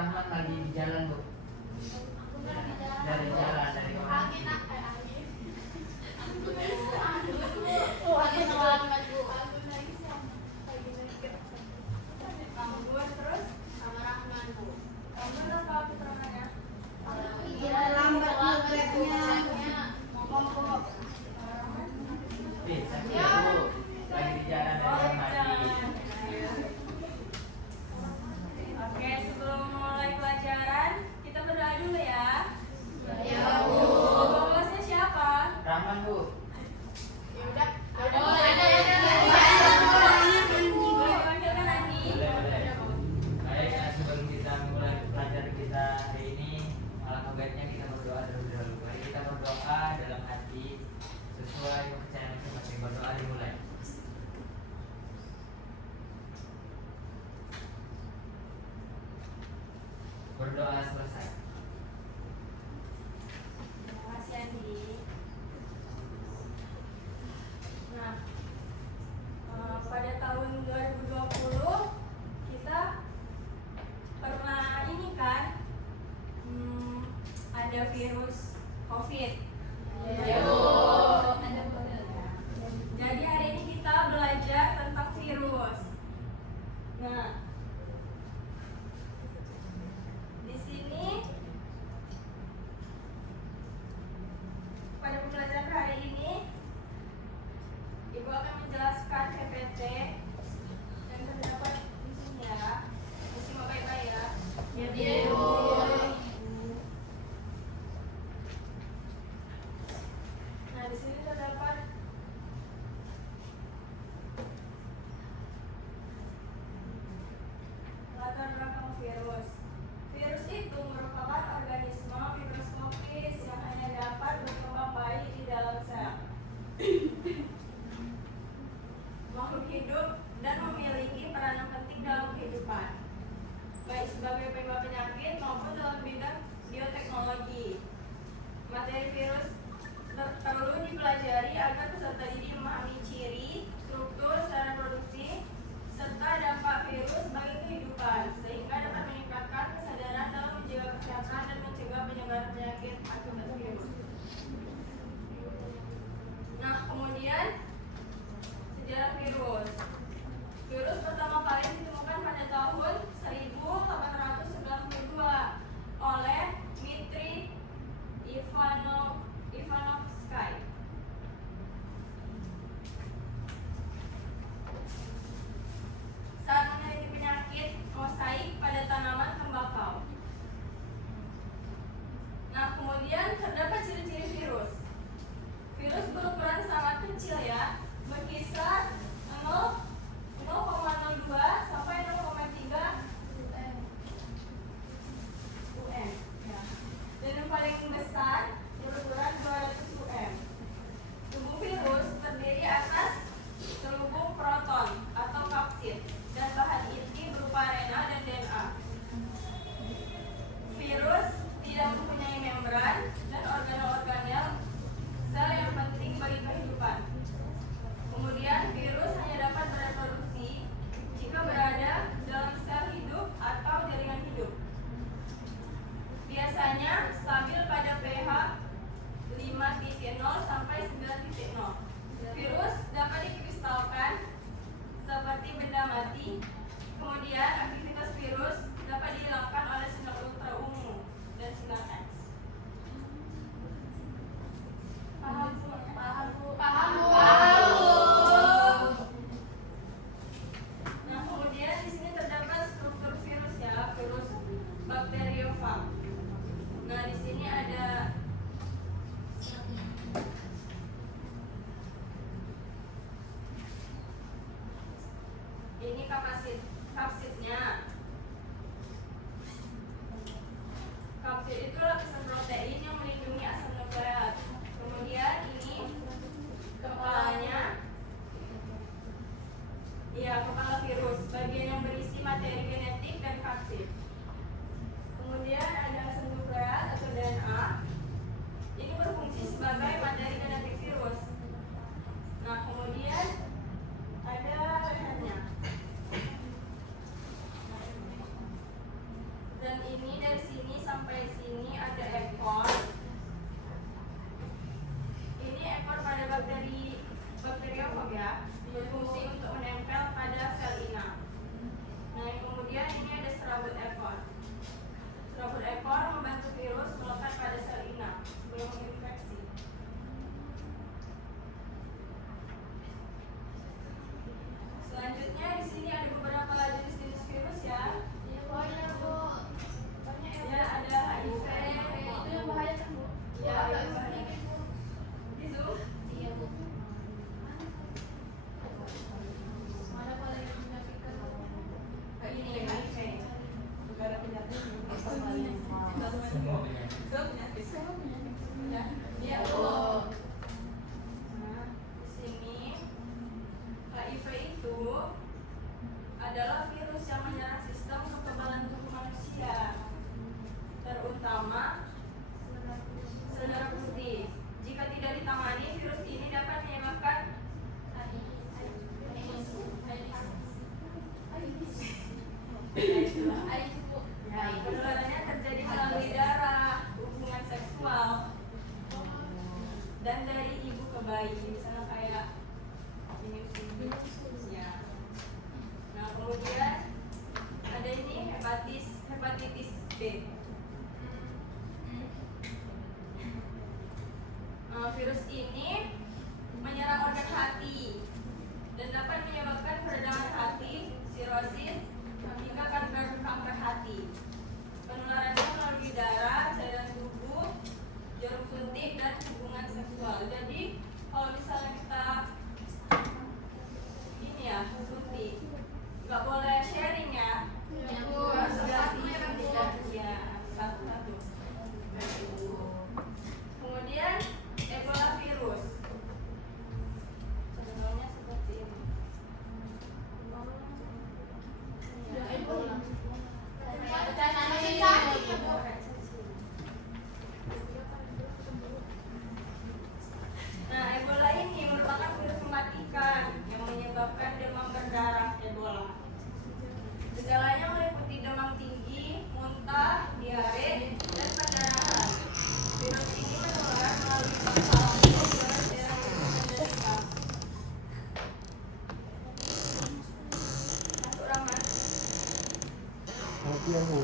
Rahman lagi di jalan, Bu. Dari jalan, dari mana? Lagi di jalan dari Madi. Oke, sebelum mulai pelajaran, kita berdoa dulu ya. Ya, Bu. Ketua kelasnya siapa? Rahman, Bu. Boleh dipanggilkan Andi? Boleh. Baik, sebelum kita mulai pelajaran kita hari ini, alangkah baiknya kita berdoa terlebih dahulu. Mari kita berdoa dalam hati sesuai kepercayaan masing-masing. Berdoa dimulai. Berdoa selesai. Terima kasih Andi. Nah, pada tahun 2020 kita pernah ini kan ada virus COVID. Jadi hari ini kita belajar tentang virus. Nah, di sini pada pembelajaran hari ini Ibu akan menjelaskan PPT yang terdapat di sini ya. Simak baik-baik ya. Nah, di sini terdapat latar belakang virus. Virus itu merupakan organisme mikroskopis yang hanya dapat berkembang baik di dalam sel. Makhluk hidup dan memiliki peranan penting dalam kehidupan, baik sebagai penyebab penyakit maupun dalam bidang bioteknologi. Materi virus perlu dipelajari agar peserta didik memahami ciri, struktur, cara produksi, serta dampak virus bagi kehidupan, sehingga dapat meningkatkan kesadaran dalam menjaga kesehatan dan mencegah penyebaran penyakit akibat virus. Nah, kemudian sejarah virus. Virus pertama kali ditemukan pada tahun 1892 oleh Dmitri Ivanovsky. Saat meneliti penyakit mosaik pada tanaman tembakau. Nah, kemudian terdapat ciri-ciri virus. Virus berukuran sangat kecil ya, berkisar 0,02 sampai 0,3 UM. Dan yang paling besar berukuran 200 UM. Tubuh virus terdiri atas selubung proton atau kapsid dan bahan inti berupa RNA dan DNA. Virus tidak mempunyai membran dan organel-organel sel yang penting bagi kehidupan. Kemudian virus hanya dapat bereproduksi jika berada dalam sel hidup atau jaringan hidup. Biasanya stabil pada pH 5.0 sampai 9.0. Virus dapat dikristalkan seperti benda mati. Kemudian aktivitas virus dapat dihilangkan oleh sinar ultraviolet dan sinar X. Paham Bu? Nah, kemudian di sini terdapat struktur virus ya, virus bakteriofag. Nah, di sini ada ini kapsidnya. Kapsid itu lapisan protein yang melindungi asam nukleat. Kemudian ini kepalanya, ya kepala virus, bagian yang berisi materi genetik dan kapsid. Kemudian ada asam nukleat atau DNA. Ini berfungsi sebagai materi genetik virus. Nah, kemudian ada lehernya. Dan ini ini dari sini sampai sini ada ekor. Ini ekor pada bakteriofag ya, berfungsi untuk menempel pada sel inang. Nah, yang kemudian ini ada serabut ekor. Serabut ekor membantu virus melekat pada sel inang sebelum menginfeksi. Selanjutnya di sini ada beberapa jenis-jenis virus ya. Ya, ada HIV. Itu yang bahaya kan, Bu? Ya, Ada itu bahaya. Di Zoom. Iya, Bu. Mana paling menyakitkan? Ini HIV. Negara penyakit. Semua penyakit. Ya, Iya, Bu. Bu. Nah, di sini HIV itu adalah virus yang menyerang sistem kekebalan tubuh manusia, terutama sel darah putih. Jika tidak ditangani, virus ini dapat menyebabkan penularannya terjadi melalui darah, hubungan seksual, dan dari ibu ke bayi, misalnya kayak ini ya. Nah, kemudian ada ini hepatitis B. Virus ini menyerang organ hati dan dapat menyebabkan peradangan hati, sirosis, hingga kanker hati. Penularannya melalui darah, cairan tubuh, jarum suntik, dan hubungan seksual. Jadi kalau misalnya kita ini ya suntik, nggak boleh sharing ya. Iya, Bu. Harus Satu hati-hati. ya kan, Bu? Ya, satu-satu. Kemudian Ebola virus. Contohnya seperti ini. Ya, Ebola. Nah, Ebola ini merupakan virus mematikan yang menyebabkan demam berdarah Ebola. Gejalanya meliputi demam tinggi, muntah, diare, dan perdarahan. Virus ini menular melalui kontak dengan daerah Indonesia. Masuk Rahman. Kopi aku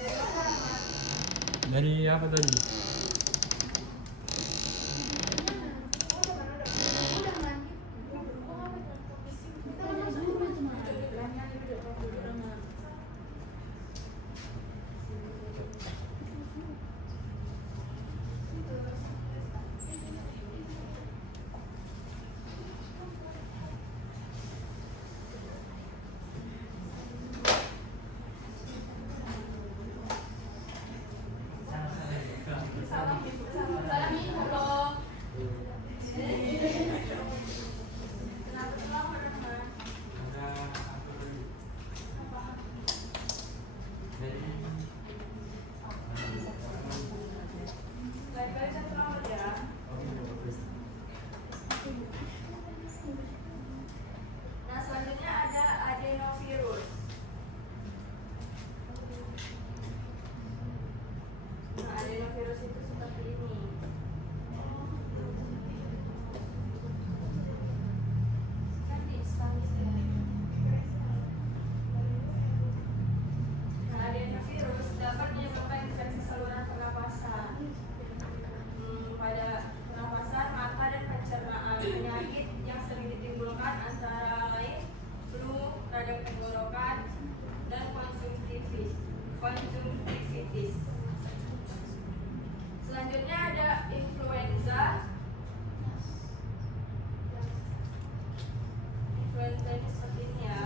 Dari mana Rahman? dari apa tadi? Salam ibu, salam. Salam Ibu loh. Kenapa tulang Rahman? Ada apa dulu? Dari Baik-baik satu nomor ya. Nah, selanjutnya ada adenovirus. Nah, adenovirus itu seperti ini. Nah, adenovirus dapat menyebabkan infeksi saluran pernapasan. Pada pernapasan, mata, dan pencernaan. Penyakit yang sering ditimbulkan antara lain flu, radang tenggorokan, dan konjungtivitis. Selanjutnya ada influenza. Influenza ini seperti ini ya.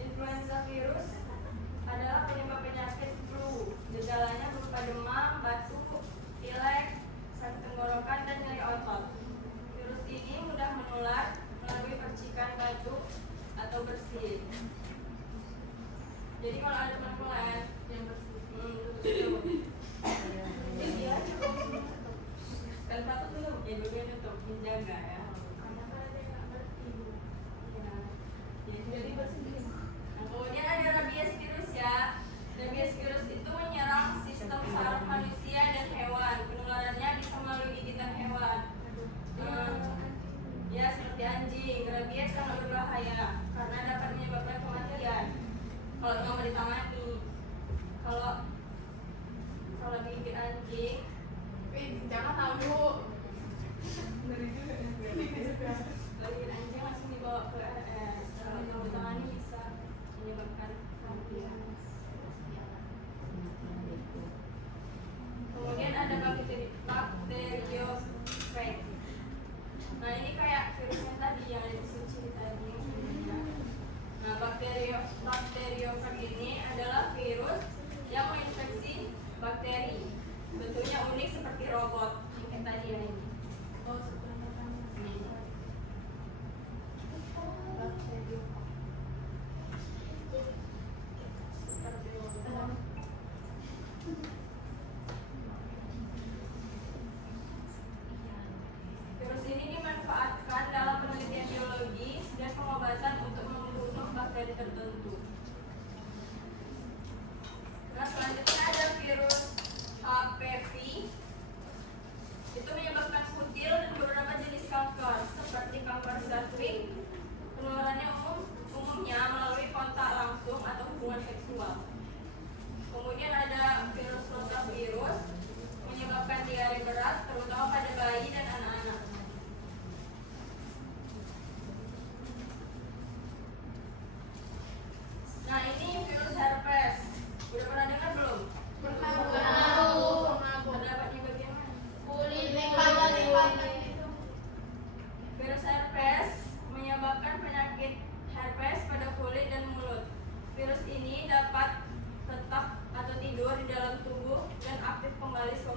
Influenza virus adalah penyebab penyakit flu. Gejalanya berupa demam, batuk, pilek, sakit tenggorokan, dan nyeri otot. Virus ini mudah menular melalui percikan batuk atau bersin.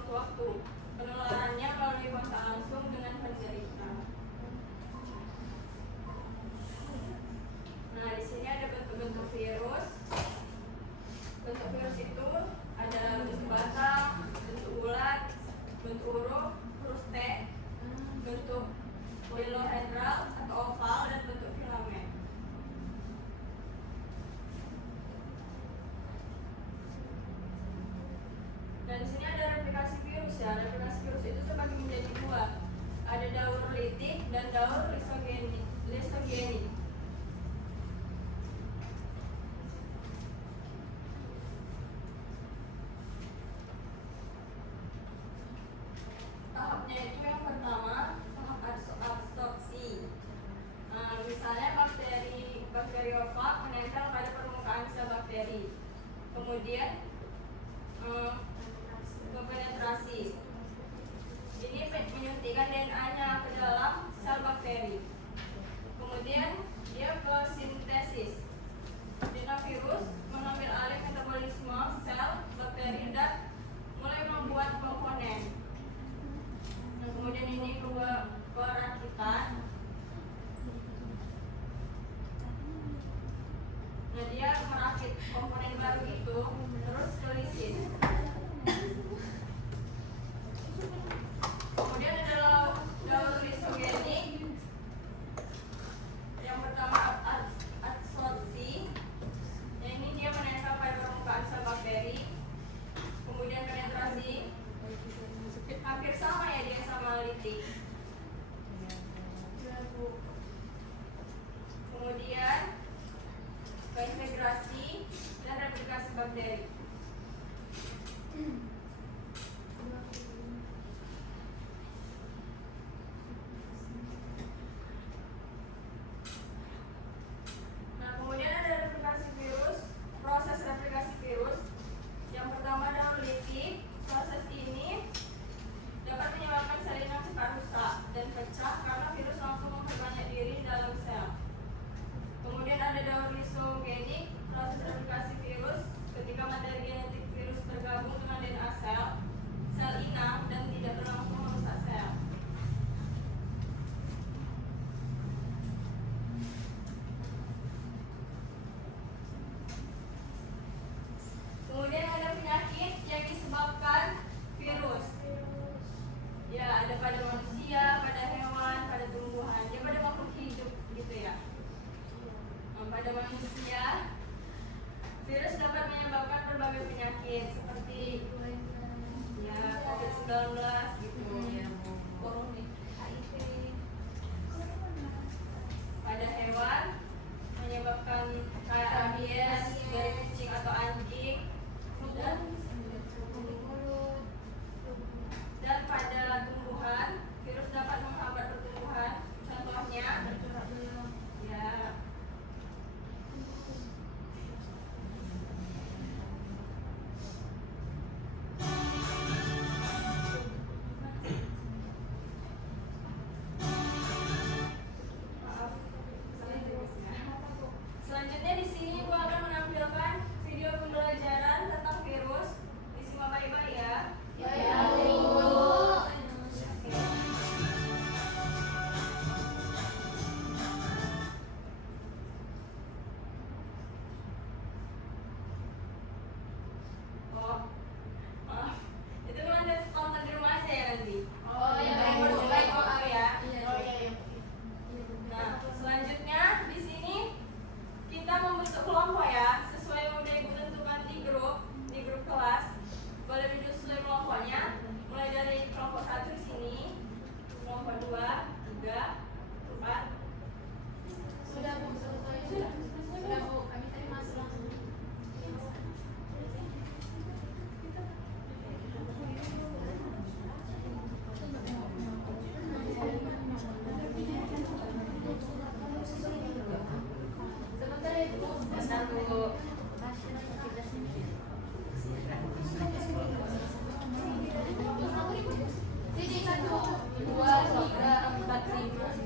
sewaktu-waktu. Penularannya melalui kontak langsung dengan penderita. Nah, di sini ada bentuk-bentuk virus. Bentuk virus itu ada bentuk batang, bentuk bulat, bentuk huruf T, bentuk pilohedral atau oval, dan bentuk filamen. Dan di sini ada replikasi virus ya. Replikasi virus itu terbagi menjadi dua. Ada daur litik dan daur lisogenik. Tahapnya itu yang pertama, tahap absorpsi. Misalnya bakteriofag menempel pada permukaan sel bakteri. Kemudian penetrasi. Ini menyuntikkan DNA-nya ke dalam sel bakteri. Kemudian dia ke sintesis. Dinovirus mengambil alih metabolisme sel bakteri dan mulai membuat komponen. Nah, kemudian ini perakitan. Nah, dia merakit komponen baru itu terus ke lisin. Kemudian ada daur lisogenik. Yang pertama adsorpsi. Yang ini dia menempel pada permukaan sel bakteri. Kemudian penetrasi. Hampir sama ya dia sama litik. Kemudian integrasi dan replikasi bakteri. Nah, kemudian ada replikasi virus. Proses replikasi virus. Yang pertama daur litik. Proses ini dapat menyebabkan sel inang cepat rusak dan pecah karena virus langsung memperbanyak diri dalam sel. Kemudian ada daur lisogenik. Proses replikasi virus ketika materi genetik virus bergabung dengan DNA sel inang dan tidak berlangsung merusak sel. Kemudian ada penyakit yang disebabkan virus. Ya, ada pada manusia, pada hewan, pada tumbuhan, ya pada makhluk hidup gitu ya. Pada manusia, virus dapat menyebabkan berbagai penyakit seperti ya COVID-19 gitu ya, HIV. Pada hewan menyebabkan kayak rabies dari kucing atau anjing, dan pada tumbuhan virus dapat menghambat pertumbuhan. Contohnya ya selanjutnya di sini Ibu akan menampilkan video pembelajaran tentang virus. Disimak baik-baik ya. Oh, maaf. Itu kan nanti tonton di rumah aja ya nanti. Baik ya. Nah, selanjutnya di sini kita membentuk kelompok ya, sesuai yang udah Ibu tentukan di grup kelas. Boleh disusun kelompoknya, mulai dari kelompok 1 di sini, kelompok 2, 3, 4. Sudah Bu, selesai. Sudah Bu, kami terima langsung. Sebentar ya Bu. Bentar Bu. Jadi 1, 2, 3, 4, 5.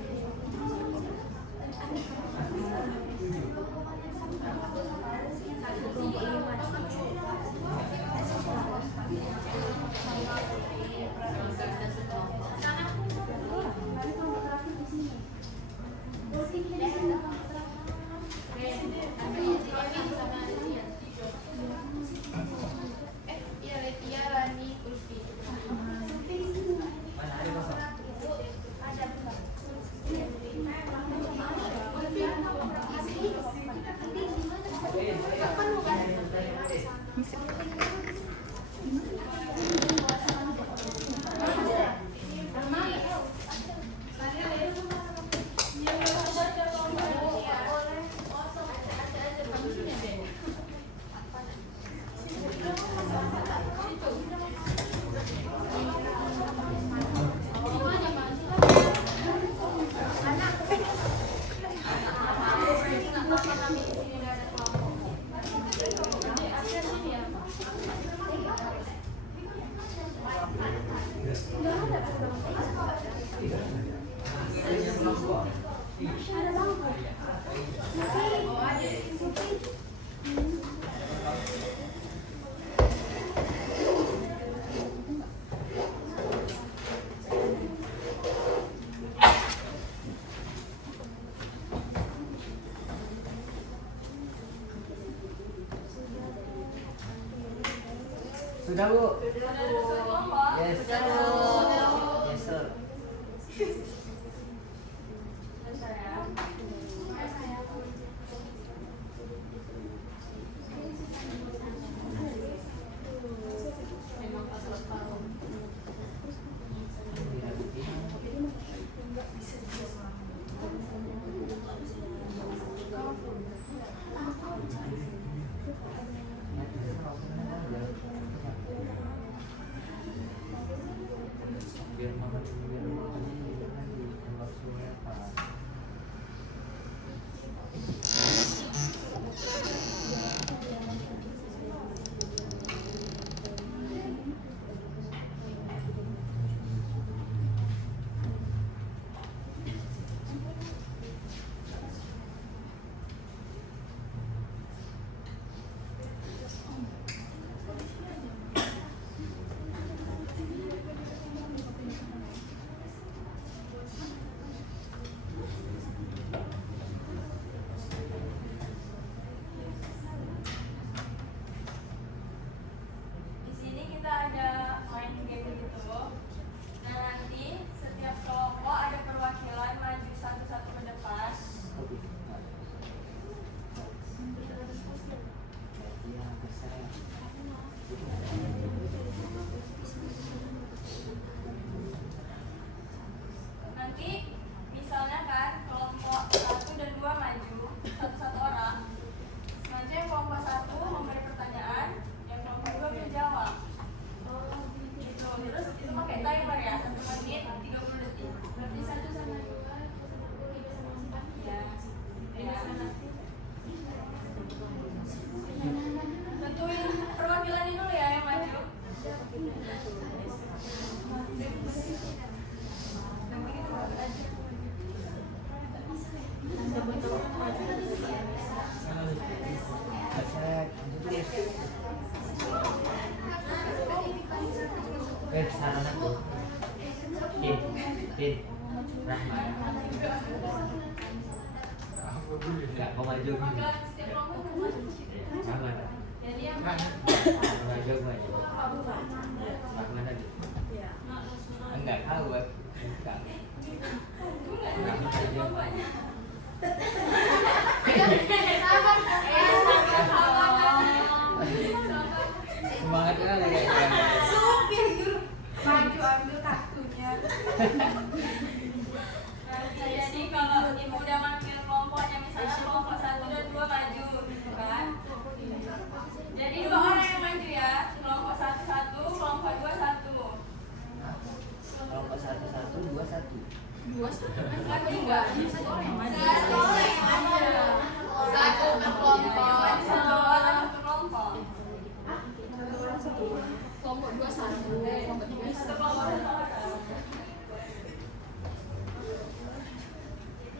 Sudah Bu? Sudah sesuai kelompok? Yes. Yes sir. Bentar ya. Memang pas ulang tahun. Biar mama biar mama keluar suara Pak. Di sini kita ada main game gitu. Nah nanti setiap kelompok ada perwakilan maju satu-satu ke depan. Nanti misalnya kan kelompok 1 dan 2 maju satu-satu orang. Nanti yang kelompok 1 memberi pertanyaan, yang kelompok 2 menjawab. Gitu. Terus itu pakai timer ya, 1 menit 30 detik. Berarti 1 sama 2, 1 sama 3 sama 4. Ya. Ya. Tentuin perwakilannya dulu ya yang maju. Sana aku. Tin. Rahman. Enggak mau maju. Perwakilan setiap kelompok kan maju. Jangan. Jadi yang Maju maju. Rahman tadi. Enggak tahu. Enggak. Rahman aja. kelompoknya. Semangat kali kayaknya. Maju ambil kartunya. Jadi kalau ibu udah manggil kelompoknya, misalnya kelompok 1 dan 2 maju, gitu kan? Jadi 2 orang yang maju ya, kelompok 1 1, kelompok 2 1. Kelompok 1 1 2 1. Lagi enggak? 1 orang yang maju. 1 orang yang maju. 1 per kelompok. Yang maju 1 orang 1 kelompok. Kelompok 2 1, kelompok 3 1 1. kelompok 1 orang.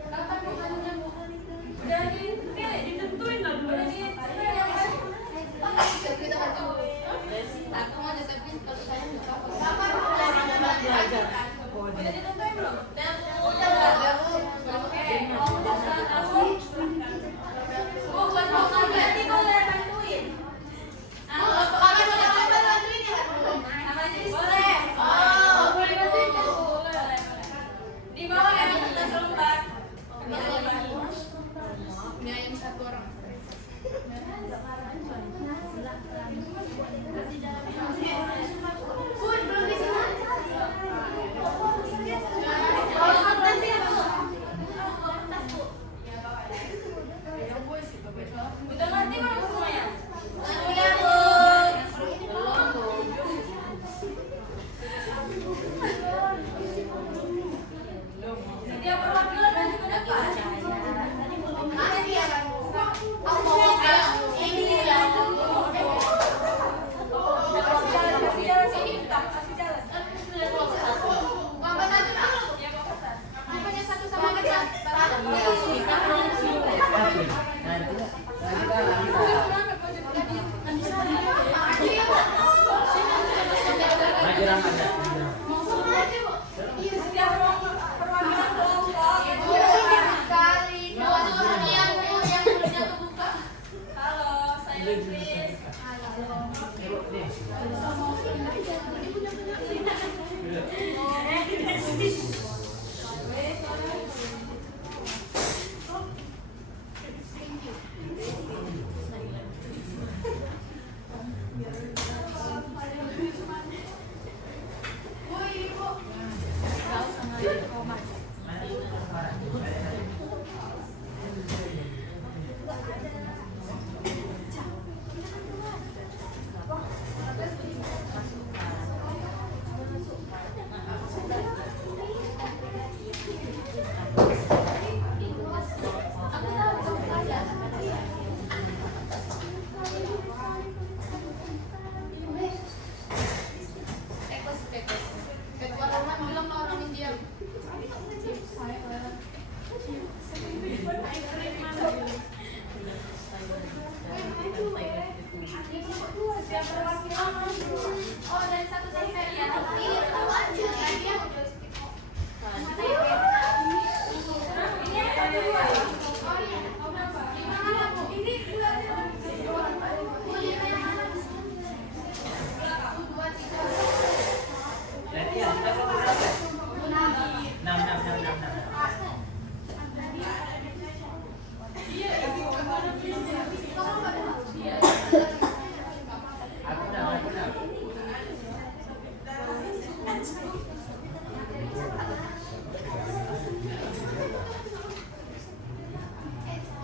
Kapan bukannya Bu? Udah dipilih, ditentuin lah dulu. Udah ditentuin yang maju. Kita maju. Aku mau ditepin kalau saya buka. Kapan belajar? Udah ditentuin belum? Udah. Oke.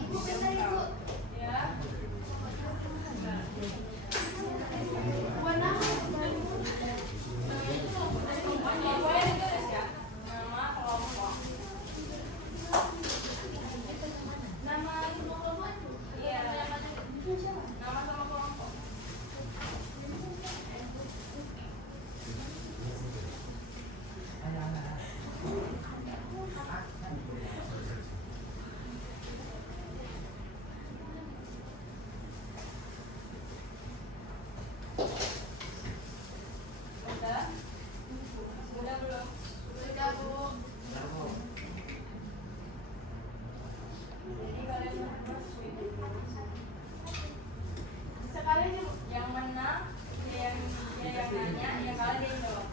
Ibu bentar ibu. Ya. Warna apa? Boleh ditulis ya. Nama kelompok. Nama semua kelompok itu. Iya. Siapa? Nama sama kelompok. Udah? Udah belum? Sudah Bu. Jadi kalian harus Sekali aja Bu. yang menang, yang nanya, yang kalah dia jawab.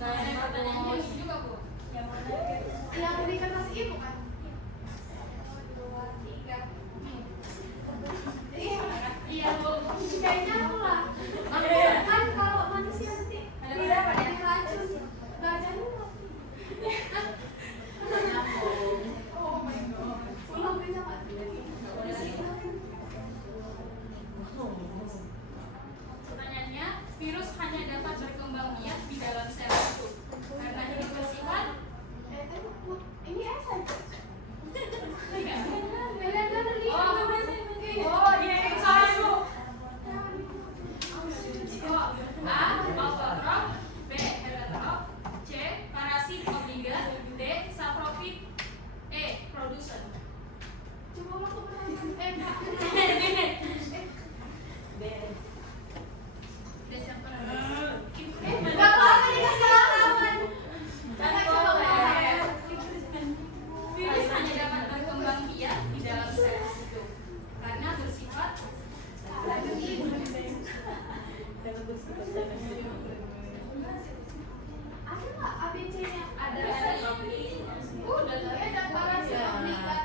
Nah, ini pertanyaannya juga Bu. Yang mana? Yang di kertas ibu kan? 2, 3. Iya Bu. Kayaknya aku lah. Kan kalau manusia nanti Ada berapa ya? racun. Bacanya mati. Oh my god. Ulang bisa Pak? Pertanyaannya, virus hanya dapat berkembang biak di dalam sel itu karena hidup bersifat. Ini esan. Oh iya, salah Bu. A. Autotrof, B. Heterotrof, C. Parasit obligat, D. Saprofit, E. Produsen. Coba ulang tuh pertanyaan. D. Siapa? Enggak apa-apa dikasih lawan. Karena coba ulang. Virus hanya dapat berkembang biak di dalam sel itu karena bersifat. Ada nggak ABC-nya? Ada. Udah tadi ada parasit obligat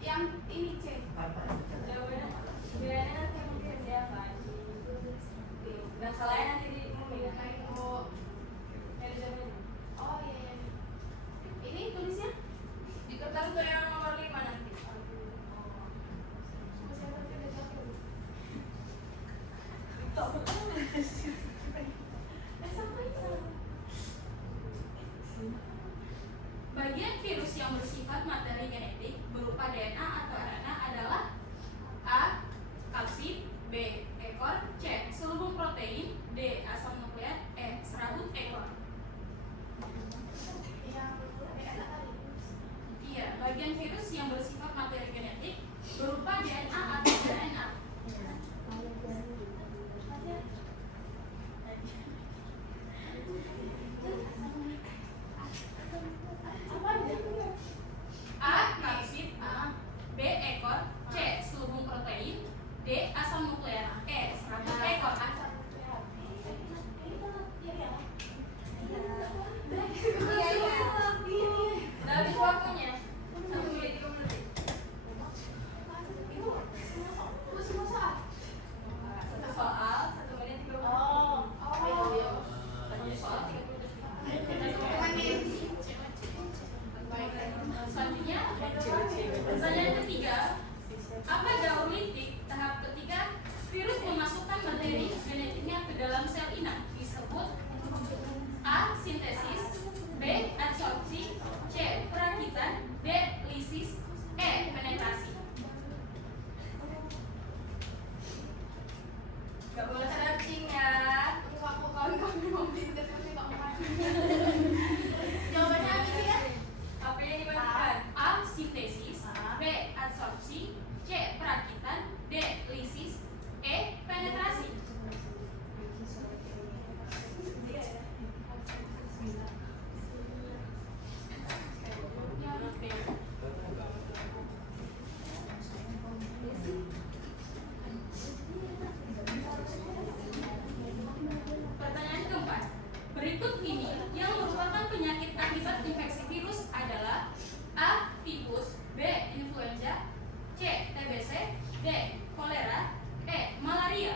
yang ini C. Jawabannya pilihannya nanti mungkin dia apa? Dan salahnya nanti di ya. Oh, Yang dijawabin. oh iya iya. Ini tulisnya Di kertas tuh yang nomor 5 nanti. masih ada tapi udah jauh. Sampai bagian virus yang bersifat materi genetik berupa DNA atau RNA adalah A. Kapsid, B. Ekor, C. Selubung protein, D. Asam nukleat, E. Serabut ekor. Iya, bagian virus yang bersifat materi genetik berupa DNA atau RNA. A. Kapsid, B. Ekor, C. Selubung protein, D. Asam nukleat, E. Serabut ekor. Udah habis waktunya. 1 menit 3 menit. Satu soal 1 menit 3 menit. Satu soal 30 detik. Selanjutnya, pertanyaan ketiga, apa dauritik tahap ketiga virus memasukkan materi genetiknya ke dalam sel inang disebut A. Sintesis, B. Adsorpsi, C. Perakitan, D. Lisis, E. Penetrasi. Gak boleh searching ya. Jawabannya apa sih ya? Apa yang dibagikan? A. Sintesis, B. Adsorpsi, C. Perakitan, D. Lisis, E. Penetrasi. Pertanyaan keempat. Berikut ini yang merupakan penyakit akibat infeksi virus adalah A. Tifus, B. Influenza, C. TBC, D. Kolera, E. Malaria.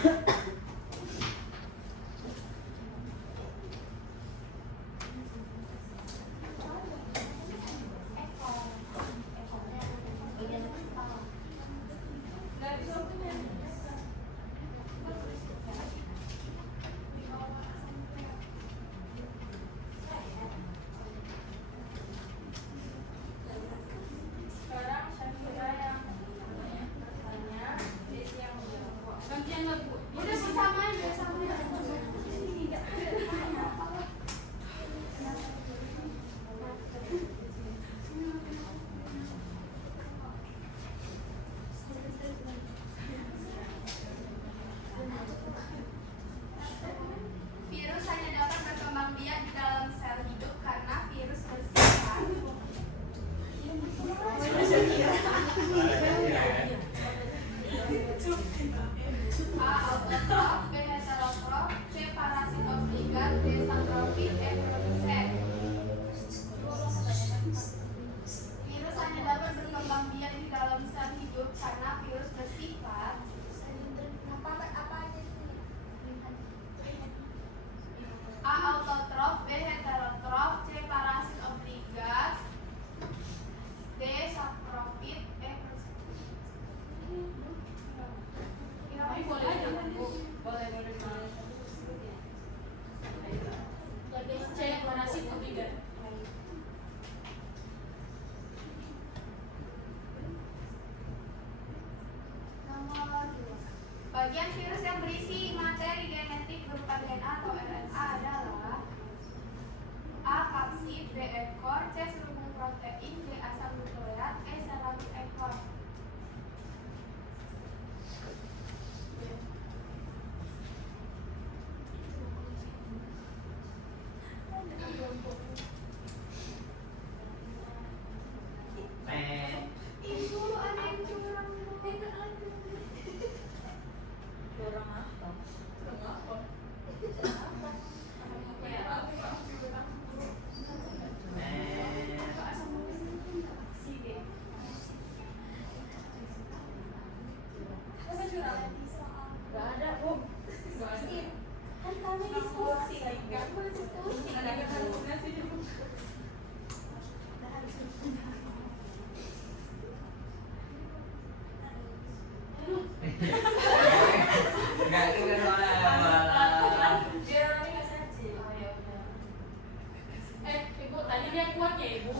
Sekarang Syafira yang bertanya, Desi yang menjawab. Gantian nggak bu? Udah sama aja sama. Virus hanya dapat berkembang biak di dalam sel hidup karena virus bersifat A. Autotrof, B. Heterotrof, C. Parasit obligat, D. saprofit, E. produsen. Virus hanya dapat berkembang biak di dalam sel hidup karena virus bersifat A. Autotrof, B. Heterotrof, C. Parasit obligat, D. saprofit, E. Tapi boleh aja bu. Boleh. C parasit obligat. Nomor 2. Bagian virus yang berisi materi genetik berupa DNA atau RNA adalah A. Kapsid, B. ekor, C. selubung protein, D. asam nukleat, E. seramik ekor. Ibu ada yang curang. Enggak itu kan malah. Ibu tadi dia kuat ya ibu.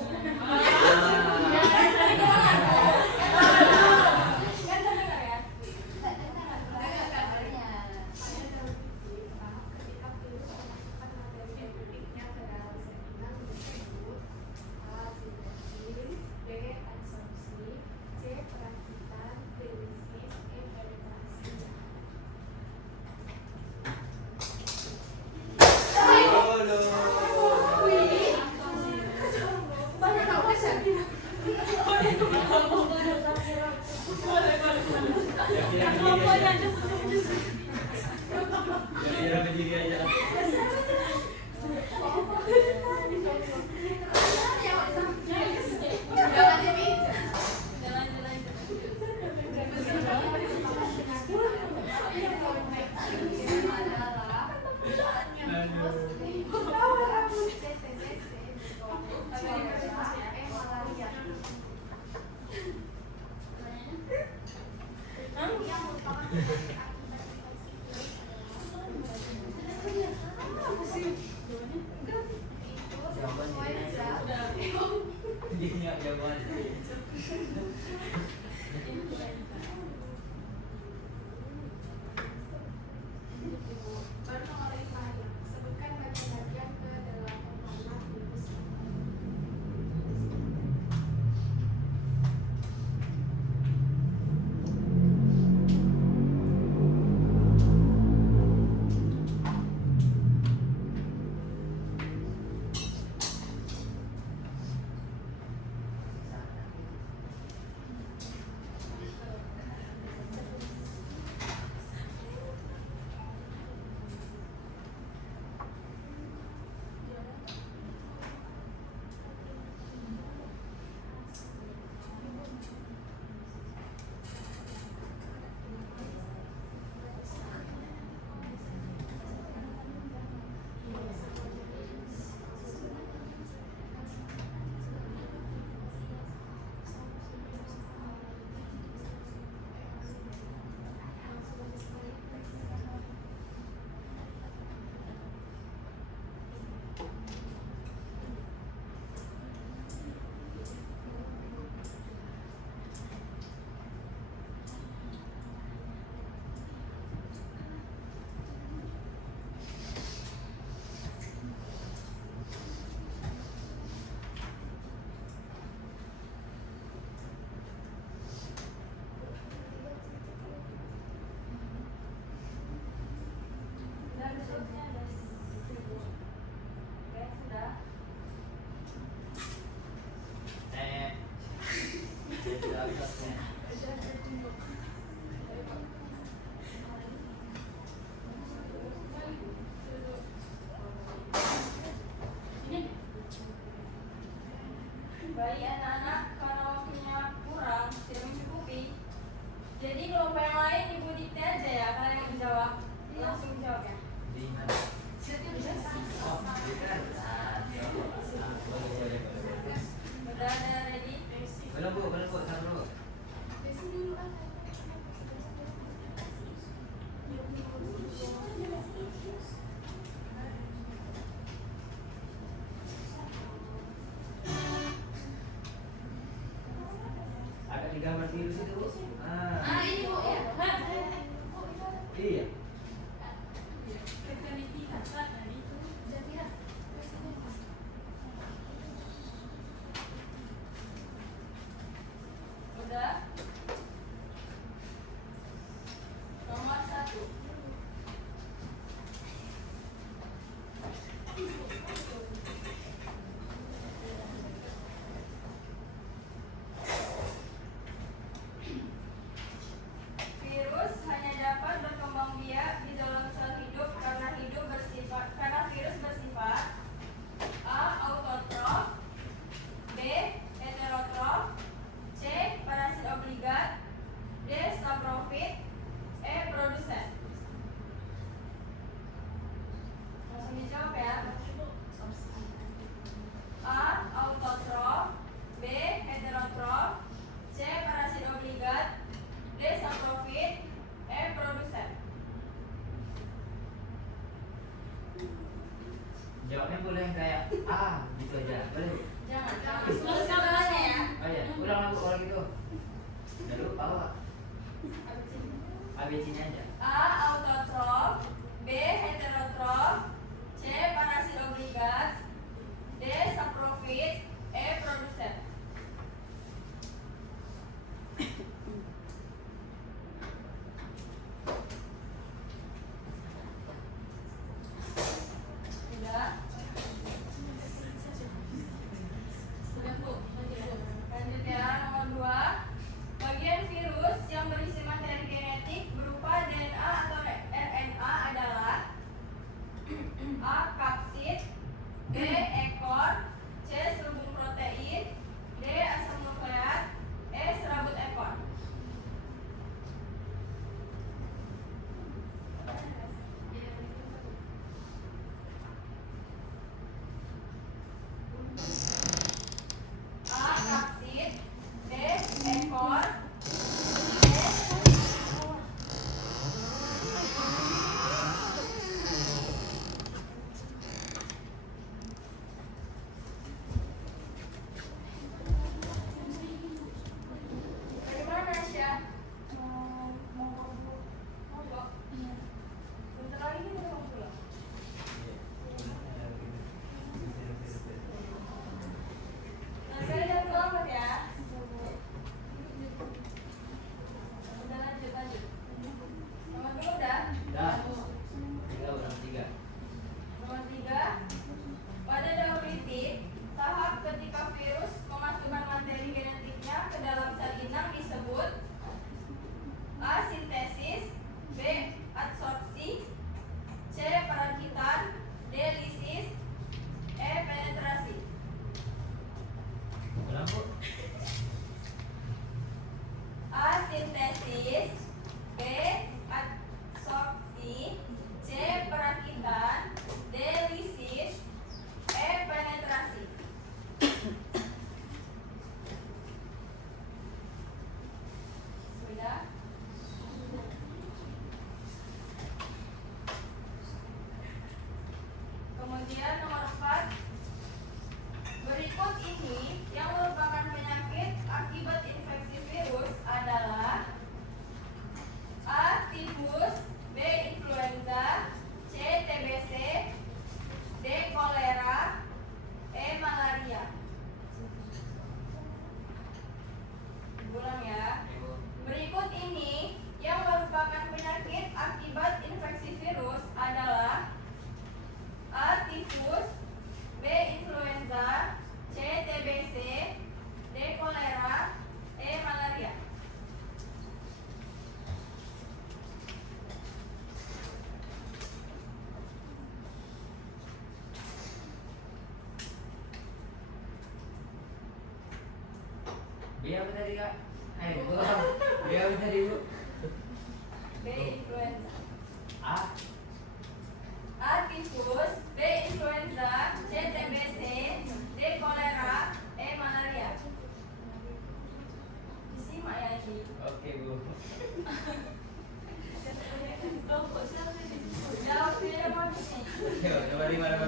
Jawabnya boleh yang kayak gitu aja. Boleh. Jangan. Terus jawabannya ya. Oh iya, ulang lagi kalau gitu. Udah lupa Pak. ABC-nya aja. A. Autotrof, B. Heterotrof, C. Parasit obligat, D. Saprofit, E. Produsen. Sudah. Sudah Bu, lanjut Bu. Lanjut ya, nomor 2. Bagian virus yang berisi materi genetik berupa DNA atau RNA adalah A. Kapsid, B. Ekor, C. Selubung protein, D. Asam nukleat, E. Serabut ekor. A. Kapsid, B. Ekor, dari mana Sya? Mau kok? Bentar lagi kita mau pulang. Nah, saya jangan terlambat ya. Udah lanjut. Nomor 2 udah. Dah. 3 ulang 3. Nomor 3. Pada dauritik, tahap ketika virus memasukkan materi genetiknya ke dalam sel inang disebut A. Sintesis, B. Adsorpsi, C. Perakitan, D. lisis, E. Penetrasi. Ulang Bu. A. Sintesis, B. Adsorpsi, C. Perakitan, D. lisis, E. Penetrasi. Sudah. Kemudian nomor 4. Berikut ini yang merupakan penyakit akibat infeksi virus adalah A. Tifus, B. Influenza, C. TBC, D. Kolera, E. Malaria. Ulang ya. Berikut ini yang merupakan penyakit akibat infeksi virus adalah A. Tifus, B. Influenza, C. TBC, D. Kolera, E. Malaria. B apa tadi Kak? Bu. B apa tadi Bu? B. Influenza. A. A. Tifus, B. Influenza, C. TBC, D. Kolera, E. Malaria. Disimak ya ini. Oke Bu. Jawab dia mau nih. Yo, coba di mana? Nah,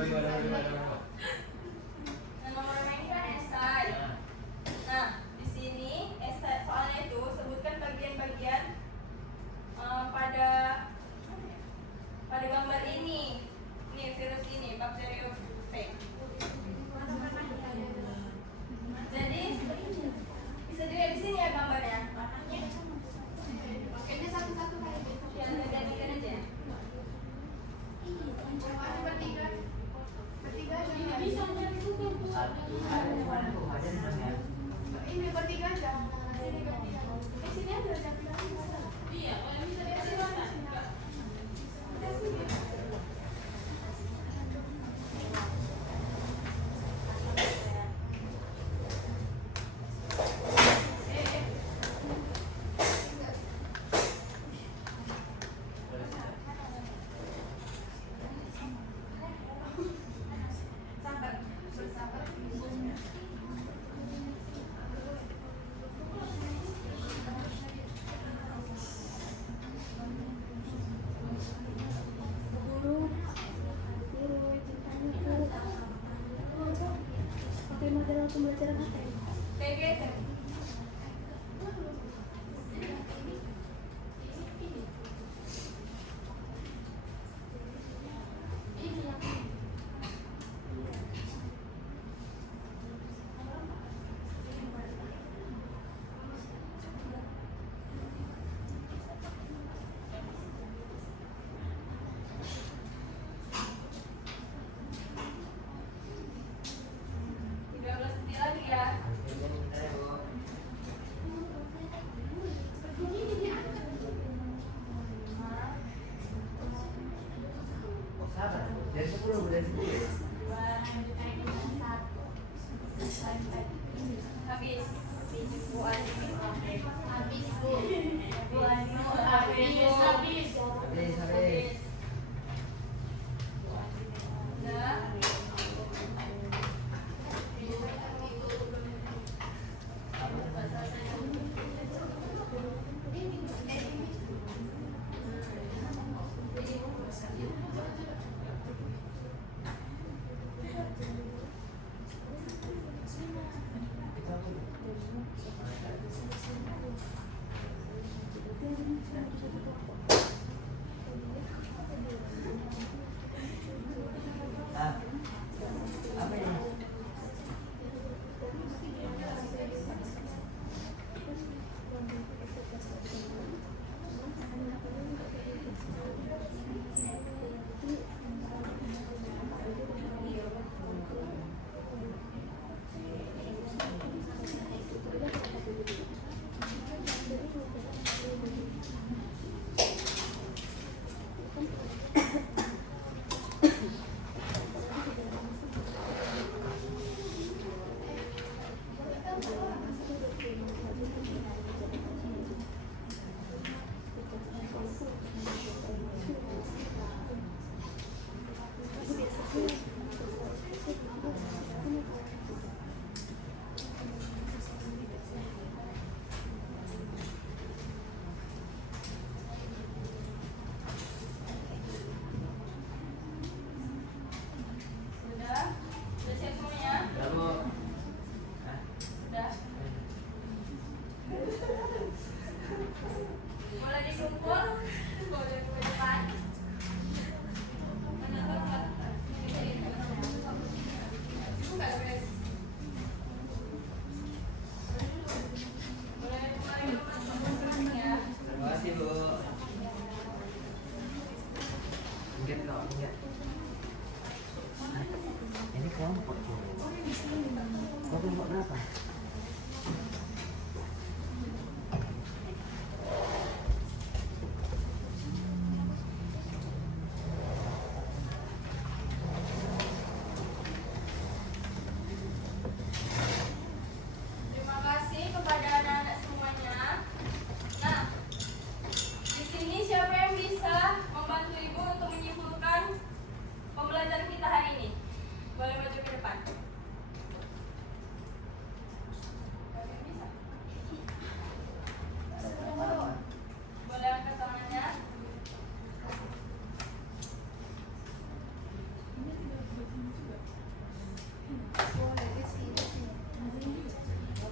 nomor yang ini kan esai. Nah, Nah, di sini esai soalnya itu sebutkan bagian-bagian TGT. Lagi ya. Sabar, dari 10 dari 10 ya. Habis. Habis. Udah. Ah, apa ini? Sudah siap semuanya? Udah, Bu. Hah? Sudah. Mulai dikumpul. Boleh ke depan. Terima kasih, Bu. Ingat kok, ingat. Ini kelompok, Bu. Kau kelompok berapa? Terima kasih kepada anak-anak semuanya. Nah, di sini siapa yang bisa membantu Ibu untuk menyimpulkan pembelajaran kita hari ini? Boleh maju ke depan. Siapa yang bisa? Boleh angkat tangannya.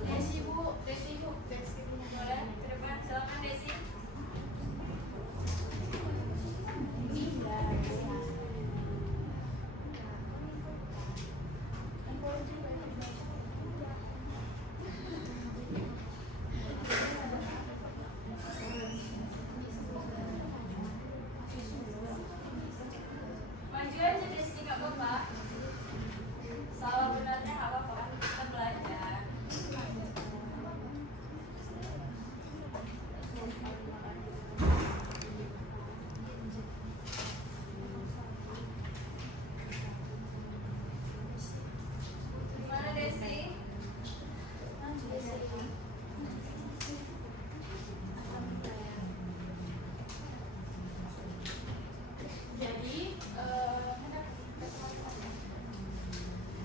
Desi, Bu. Boleh ke depan. Silakan Desi. Maju aja Desi, nggak apa-apa. Salah benarnya nggak apa-apa, kita belajar. Gimana Desi?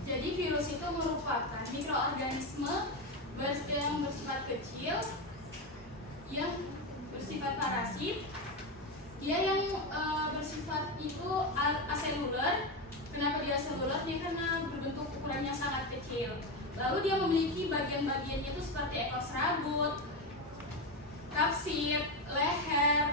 Jadi virus itu merupakan mikroorganisme yang bersifat kecil, yang bersifat parasit. Dia yang bersifat itu aseluler. Kenapa dia aseluler? Dia karena berbentuk ukurannya sangat kecil. Lalu dia memiliki bagian-bagiannya itu seperti ekor serabut, kapsit, leher,